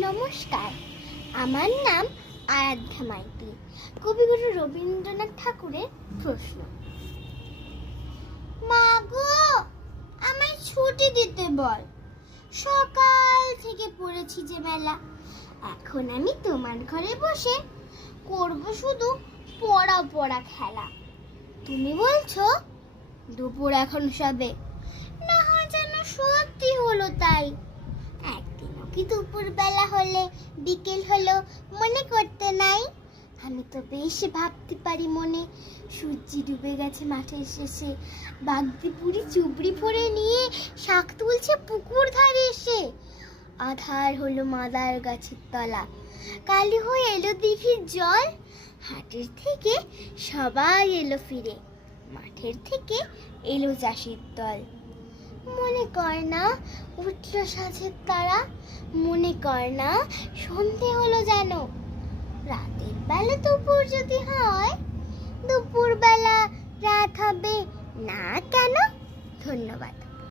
নমস্কার, আমার নাম আরাধ্যা মাইতি। কবিগুরু রবীন্দ্রনাথ ঠাকুরের প্রশ্ন। মা গো, আমায় ছুটি দিতে বল। সকাল থেকে পড়েছি যে মেলা, এখন আমি তোমার ঘরে বসে করব শুধু পড়া পড়া খেলা। তুমি বলছো দুপুর এখন সবে, না হয় যেন সত্যি হলো তাই। একদিনও কি দুপুর বেলা হলে বিকেল হলো মনে করতে নাই? আমি তো বেশ ভাবতে পারি মনে, সূর্য ডুবে গেছে মাঠের শেষে, বাগদি বুড়ি চুবড়ি পরে নিয়ে শাক তুলছে পুকুর ধারে এসে। আধার হলো মাদার গাছের তলা, কালি হয়ে এলো দিঘির জল। হাটের থেকে সবাই এলো ফিরে, মাঠের থেকে এলো চাষির দল। মনে কর না উঠল সাঁঝের তারা, মনে কর না সন্ধে হলো যেন। রাতের বেলা দুপুর যদি হয়, দুপুর বেলা রাত হবে না কেন? ধন্যবাদ।